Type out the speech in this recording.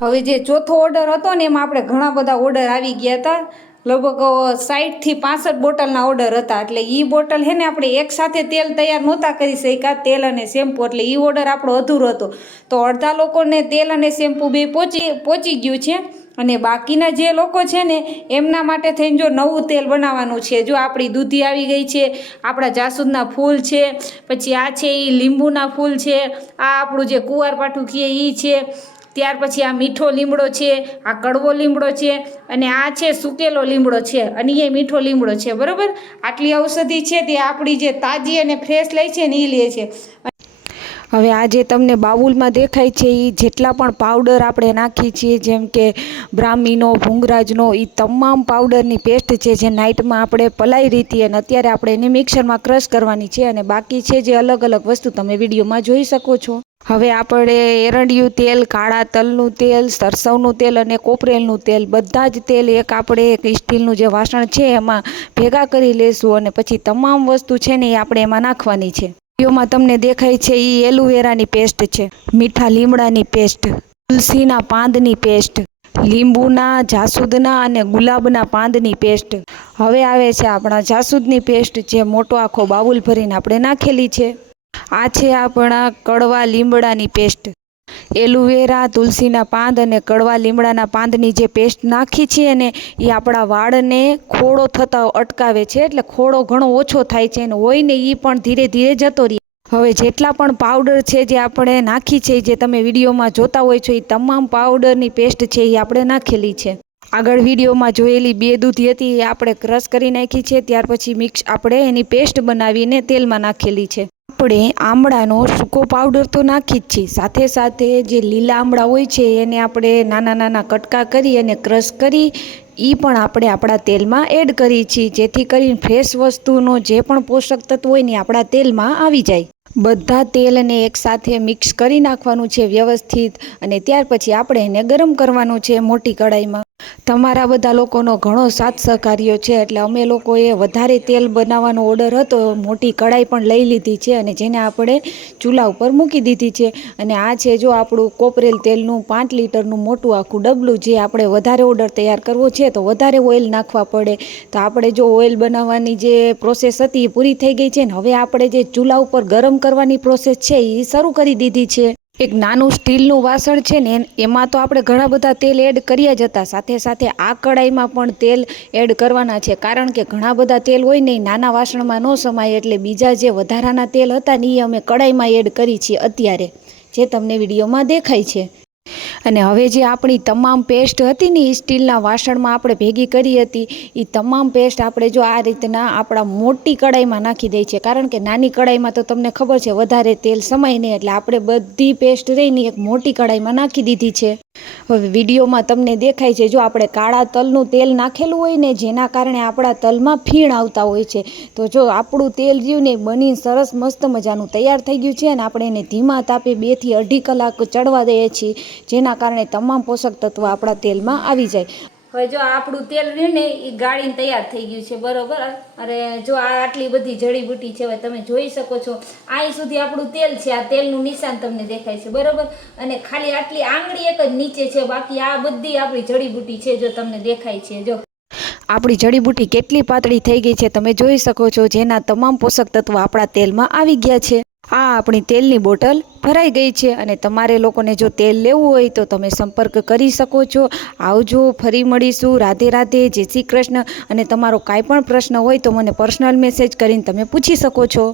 હવે જે ચોથો ઓર્ડર હતો ને એમાં આપણે ઘણા બધા ઓર્ડર આવી ગયા હતા, લગભગ 60થી 65 બોટલના ઓર્ડર હતા. એટલે એ બોટલ હે ને આપણે એકસાથે તેલ તૈયાર નહોતા કરી શક્યા, તેલ અને શેમ્પૂ, એટલે એ ઓર્ડર આપણો અધૂરો હતો. તો અડધા લોકોને તેલ અને શેમ્પૂ બે પહોંચી ગયું છે, અને બાકીના જે લોકો છે ને એમના માટે થઈને જો નવું તેલ બનાવવાનું છે. જો આપણી દૂધી આવી ગઈ છે, આપણા જાસૂદના ફૂલ છે, પછી આ છે એ લીંબુના ફૂલ છે, આ આપણું જે કુંવારપાઠું કહીએ એ છે, ત્યાર પછી આ મીઠો લીમડો છે, આ કડવો લીમડો છે, અને આ છે સૂકેલો લીમડો છે, અને એ મીઠો લીમડો છે. બરાબર, આટલી ઔષધિ છે તે આપણી જે તાજી અને ફ્રેશ લે છે ને એ લે છે. હવે આ જે તમને બાઉલમાં દેખાય છે એ જેટલા પણ પાવડર આપણે નાખીએ છીએ, જેમ કે બ્રાહ્મીનો, ભૂંગરાજનો, એ તમામ પાવડરની પેસ્ટ છે જે નાઇટમાં આપણે પલાળી રીતી અને અત્યારે આપણે એને મિક્સરમાં ક્રશ કરવાની છે. અને બાકી છે જે અલગ અલગ વસ્તુ તમે વિડીયોમાં જોઈ શકો છો. હવે આપણે એરંડિયું તેલ, કાળા તલનું તેલ, સરસવનું તેલ અને કોપરેલનું તેલ, બધા જ તેલ આપણે એક સ્ટીલનું જે વાસણ છે એમાં ભેગા કરી લેશું, અને પછી તમામ વસ્તુ છે ને એ આપણે એમાં નાખવાની છે. વિડીયોમાં તમને દેખાય છે એ એલોવેરાની પેસ્ટ છે, મીઠા લીમડાની પેસ્ટ, તુલસીના પાંદની પેસ્ટ, લીંબુના, જાસૂદના અને ગુલાબના પાંદની પેસ્ટ. હવે આવે છે આપણા જાસૂદની પેસ્ટ, જે મોટો આખો બાઉલ ભરીને આપણે નાખેલી છે. આ છે આપણા કડવા લીમડાની પેસ્ટ, એલોવેરા, તુલસીના પાંદ અને કડવા લીમડાના પાંદની જે પેસ્ટ નાખી છે ને એ આપણા વાળને ખોડો થતા અટકાવે છે, એટલે ખોડો ઘણો ઓછો થાય છે, અને હોય ને એ પણ ધીરે ધીરે જતો રહે. હવે જેટલા પણ પાવડર છે જે આપણે નાખી છે, જે તમે વિડીયોમાં જોતા હોય છો, એ તમામ પાવડરની પેસ્ટ છે એ આપણે નાખેલી છે. આગળ વિડીયોમાં જોયેલી બે દૂધી હતી એ આપણે ક્રશ કરી નાખી છે, ત્યાર પછી મિક્સ આપણે એની પેસ્ટ બનાવીને તેલમાં નાખેલી છે. આપણે આમળાનો સૂકો પાવડર તો નાખી જ છીએ, સાથે સાથે જે લીલા આમળા હોય છે એને આપણે નાના નાના કટકા કરી અને ક્રશ કરી એ પણ આપણે આપણા તેલમાં એડ કરીએ છીએ, જેથી કરીને ફ્રેશ વસ્તુનો જે પણ પોષક તત્વ હોય ને આપણા તેલમાં આવી જાય. બધા તેલને એકસાથે મિક્સ કરી નાખવાનું છે વ્યવસ્થિત, અને ત્યાર પછી આપણે એને ગરમ કરવાનું છે મોટી કઢાઈમાં. તમારા બધા લોકોનો ઘણો સાથ સહકાર્યો છે, એટલે અમે લોકોએ વધારે તેલ બનાવવાનો ઓર્ડર હતો, મોટી કઢાઈ પણ લઈ લીધી છે અને જેને આપણે ચૂલા ઉપર મૂકી દીધી છે. અને આ છે જો આપણું કોપરેલ તેલનું 5 લીટરનું મોટું આખું ડબલું, જે આપણે વધારે ઓર્ડર તૈયાર કરવો છે તો વધારે ઓઇલ નાખવા પડે. તો આપણે જો ઓઇલ બનાવવાની જે પ્રોસેસ હતી એ પૂરી થઈ ગઈ છે ને હવે આપણે જે ચૂલા ઉપર ગરમ કરવાની પ્રોસેસ છે એ શરૂ કરી દીધી છે. એક નાનું સ્ટીલનું વાસણ છે ને એમાં તો આપણે ઘણા બધા તેલ એડ કર્યા જ હતા, સાથે સાથે આ કઢાઈમાં પણ તેલ એડ કરવાના છે, કારણ કે ઘણા બધા તેલ હોય ને એ નાના વાસણમાં ન સમાય, એટલે બીજા જે વધારાના તેલ હતા ને એ અમે કઢાઈમાં એડ કરી છીએ અત્યારે, જે તમને વિડીયોમાં દેખાય છે. અને હવે જે આપણી તમામ પેસ્ટ હતી ને એ સ્ટીલના વાસણમાં આપણે ભેગી કરી હતી, એ તમામ પેસ્ટ આપણે જો આ રીતના આપણા મોટી કઢાઈમાં નાખી દઈએ છીએ, કારણ કે નાની કઢાઈમાં તો તમને ખબર છે વધારે તેલ સમાય નહીં, એટલે આપણે બધી પેસ્ટ રહીને એક મોટી કઢાઈમાં નાખી દીધી છે. હવે વિડીયોમાં તમને દેખાય છે જો આપણે કાળા તલનું તેલ નાખેલું હોય ને જેના કારણે આપણા તલમાં ફીણ આવતા હોય છે, તો જો આપણું તેલ રહ્યું ને બની સરસ મસ્ત મજાનું તૈયાર થઈ ગયું છે, અને આપણે એને ધીમા તાપે 2 થી 2.5 કલાક ચડવા દઈએ છીએ, જેના કારણે તમામ પોષક તત્વો આપણા તેલમાં આવી જાય. હવે જો આપણું તેલ રહ્યું ને એ ગાળીને તૈયાર થઈ ગયું છે, બરોબર. અરે જો આ આટલી બધી જડીબુટી છે, હવે તમે જોઈ શકો છો અહીં સુધી આપણું તેલ છે, આ તેલનું નિશાન તમને દેખાય છે, બરોબર. અને ખાલી આટલી આંગળી એક જ નીચે છે, બાકી આ બધી આપણી જડીબુટી છે, જો તમને દેખાય છે. જો આપણી જડીબુટી કેટલી પાતળી થઈ ગઈ છે તમે જોઈ શકો છો, જેના તમામ પોષક તત્વો આપણા તેલમાં આવી ગયા છે. આ આપણી તેલની બોટલ ભરાઈ ગઈ છે, અને તમારે લોકોને જો તેલ લેવું હોય તો તમે સંપર્ક કરી શકો છો. આવજો, ફરી મળીશું. રાધે રાધે, જય શ્રી કૃષ્ણ. અને તમારો કાંઈ પણ પ્રશ્ન હોય તો મને પર્સનલ મેસેજ કરીને તમે પૂછી શકો છો.